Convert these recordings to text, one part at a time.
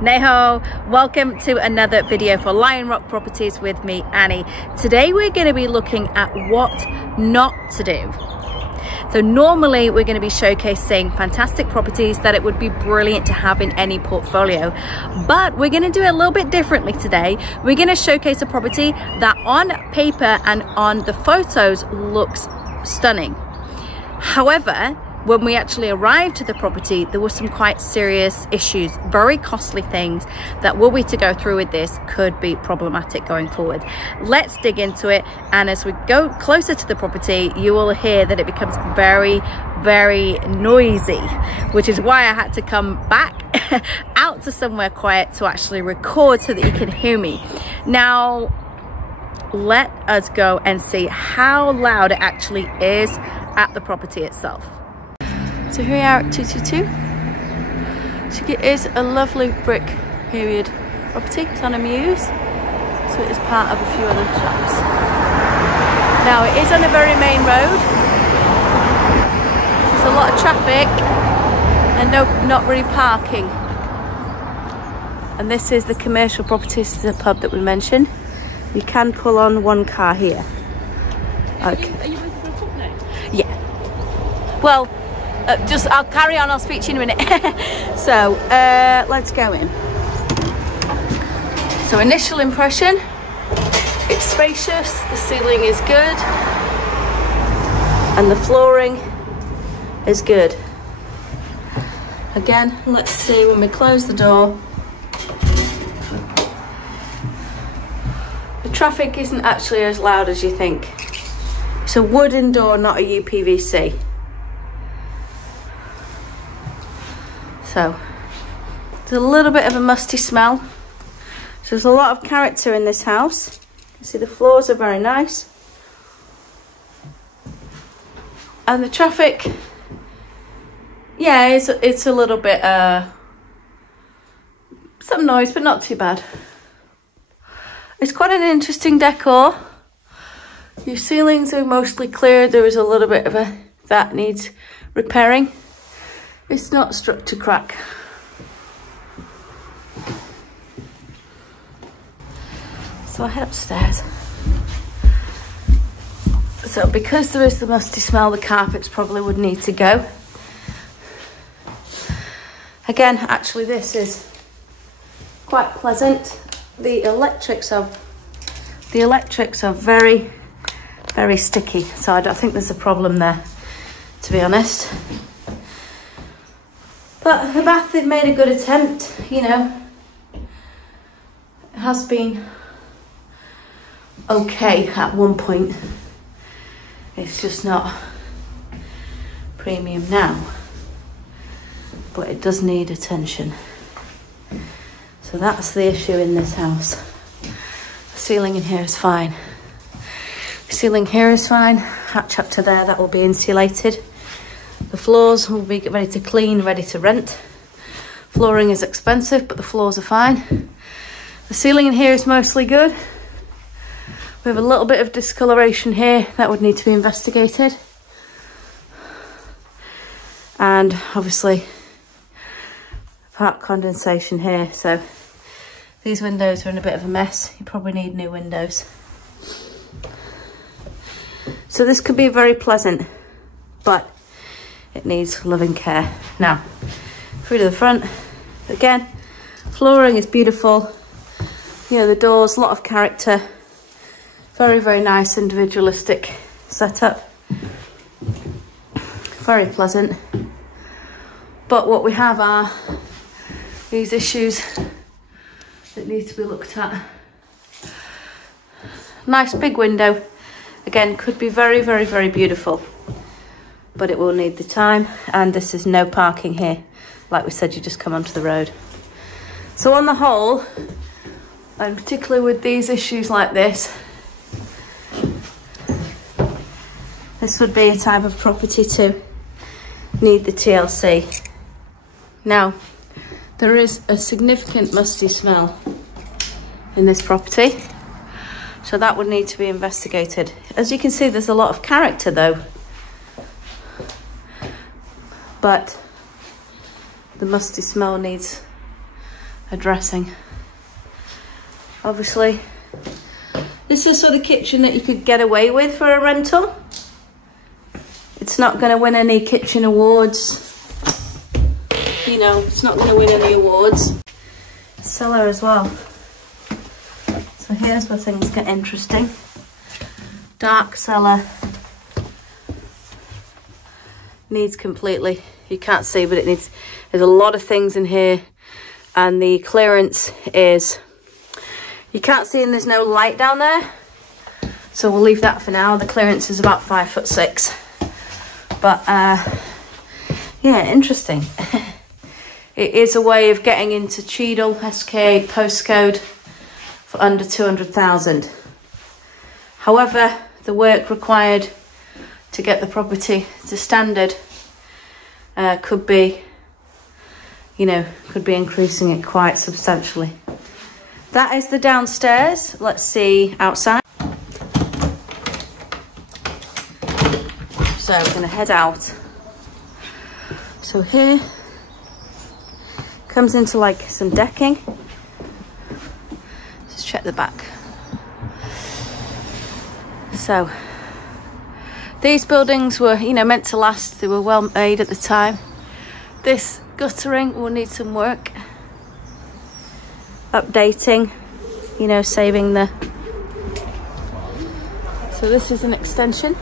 Neho, welcome to another video for Lion Rock Properties with me, Annie. Today we're going to be looking at what not to do. So normally we're going to be showcasing fantastic properties that it would be brilliant to have in any portfolio, but we're going to do it a little bit differently today. We're going to showcase a property that on paper and on the photos looks stunning. However, when we actually arrived to the property, there were some quite serious issues, very costly things that were we to go through with this could be problematic going forward. Let's dig into it, and as we go closer to the property, you will hear that it becomes very, very noisy, which is why I had to come back out to somewhere quiet to actually record so that you can hear me. Now, let us go and see how loud it actually is at the property itself. So here we are at 222. So it is a lovely brick period property. It's on a mews, so it is part of a few other shops. Now it is on a very main road. There's a lot of traffic and not really parking. And this is the commercial property. This is the pub that we mentioned. You can pull on one car here. Okay. Are you waiting for a footnote? Yeah. Well, I'll carry on, I'll speak to you in a minute. So, let's go in. So, initial impression, it's spacious, the ceiling is good, and the flooring is good. Again, let's see when we close the door. The traffic isn't actually as loud as you think. It's a wooden door, not a UPVC. So, there's a little bit of a musty smell. So there's a lot of character in this house. You can see the floors are very nice. And the traffic, yeah, it's a little bit, some noise, but not too bad. It's quite an interesting decor. Your ceilings are mostly clear. There is a little bit of that needs repairing. It's not struck to crack. So I head upstairs. So because there is the musty smell, the carpets probably would need to go. Again, actually this is quite pleasant. The electrics are very, very sticky. So I don't think there's a problem there, to be honest. But the bath, they've made a good attempt, you know. It has been okay at one point. It's just not premium now. But it does need attention. So that's the issue in this house. The ceiling in here is fine. The ceiling here is fine. Hatch up to there, that will be insulated. The floors will be ready to clean, ready to rent. Flooring is expensive, but the floors are fine. The ceiling in here is mostly good. We have a little bit of discoloration here that would need to be investigated. And obviously, part condensation here. So these windows are in a bit of a mess. You probably need new windows. So this could be very pleasant, but it needs loving care. Now, through to the front. Again, flooring is beautiful. You know, the doors, a lot of character. Very, very nice individualistic setup. Very pleasant. But what we have are these issues that need to be looked at. Nice big window. Again, could be very, very, very beautiful. But it will need the time, and this is no parking here. Like we said, you just come onto the road. So on the whole, and particularly with these issues like this would be a type of property to need the TLC. Now, there is a significant musty smell in this property, so that would need to be investigated. As you can see, there's a lot of character though. But the musty smell needs a dressing. Obviously, this is the sort of kitchen that you could get away with for a rental. It's not going to win any kitchen awards. You know, it's not going to win any awards. Cellar as well. So here's where things get interesting. Dark cellar. Needs completely, you can't see, but it needs, there's a lot of things in here, and the clearance is, you can't see, and there's no light down there, so we'll leave that for now. The clearance is about 5'6", but yeah, interesting. It is a way of getting into Cheadle SK8 postcode for under 200,000. However, the work required to get the property to standard could be, you know, could be increasing it quite substantially. That is the downstairs. Let's see outside. So we're going to head out. So here comes into like some decking. Let's check the back. So these buildings were, you know, meant to last. They were well made at the time. This guttering will need some work. Updating, you know, saving the... So this is an extension.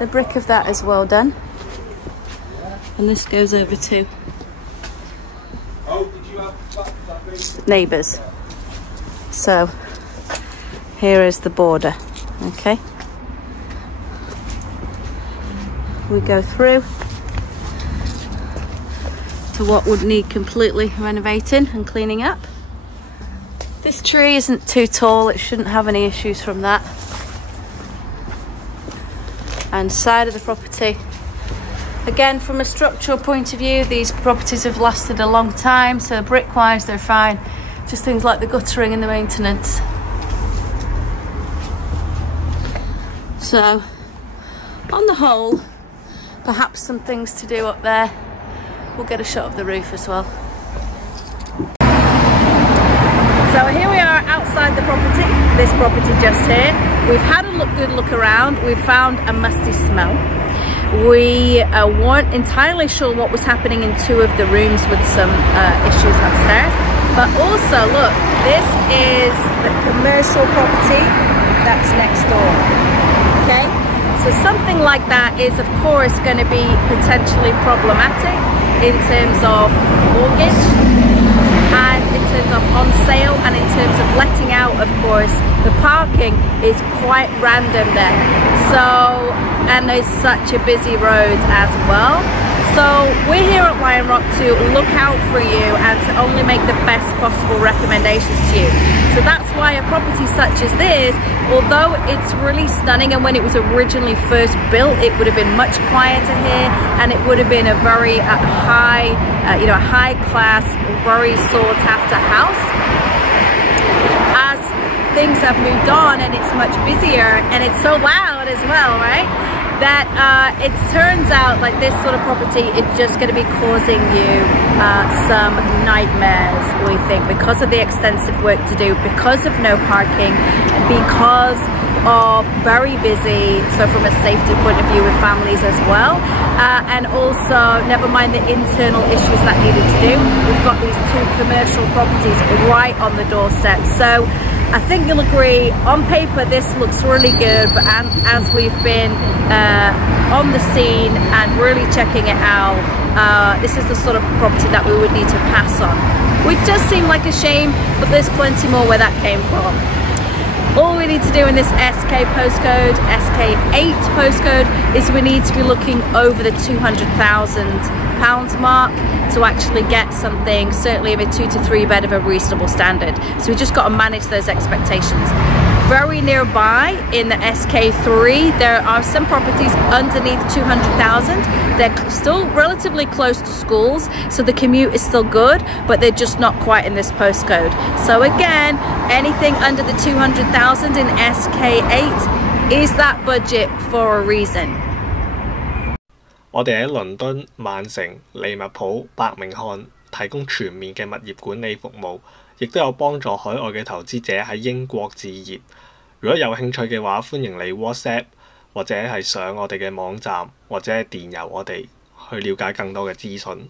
The brick of that is well done. And this goes over to neighbours. So here is the border, okay? We go through to what would need completely renovating and cleaning up. This tree isn't too tall, it shouldn't have any issues from that. And side of the property, again, from a structural point of view, these properties have lasted a long time, so brick wise they're fine, just things like the guttering and the maintenance. So on the whole, perhaps some things to do up there. We'll get a shot of the roof as well. So here we are outside the property, this property just here. We've had a good look around. We've found a musty smell. We weren't entirely sure what was happening in two of the rooms with some issues upstairs. But also, look, this is the commercial property that's next door, okay? So something like that is, of course, going to be potentially problematic in terms of mortgage and in terms of on sale and in terms of letting out. Of course, the parking is quite random there. So, and there's such a busy road as well. So we're here at Lion Rock to look out for you and to only make the best possible recommendations to you. So that's why a property such as this, although it's really stunning, and when it was originally first built, it would have been much quieter here, and it would have been a very high, you know, high class, very sought after house. As things have moved on and it's much busier and it's so loud as well, right? That it turns out like this sort of property, it's just going to be causing you some nightmares, we think, because of the extensive work to do, because of no parking, because of very busy, so from a safety point of view with families as well, and also never mind the internal issues that needed to do. We've got these two commercial properties right on the doorstep. So I think you'll agree, on paper this looks really good, but as we've been on the scene and really checking it out, this is the sort of property that we would need to pass on, which does seem like a shame, but there's plenty more where that came from. All we need to do in this SK postcode, SK8 postcode, is we need to be looking over the £200,000 mark to actually get something, certainly of a 2 to 3 bed of a reasonable standard. So we just got to manage those expectations. Very nearby in the SK3, there are some properties underneath 200,000. They're still relatively close to schools, so the commute is still good, but they're just not quite in this postcode. So again, anything under the 200,000 in SK8 is that budget for a reason. 我哋喺倫敦、曼城、利物浦、伯明翰、提供全面嘅物業管理服務，亦都有幫助海外嘅投資者喺英國置業。如果有興趣嘅話，歡迎你 WhatsApp 或者係上我哋嘅網站或者係電郵我哋去了解更多嘅資訊。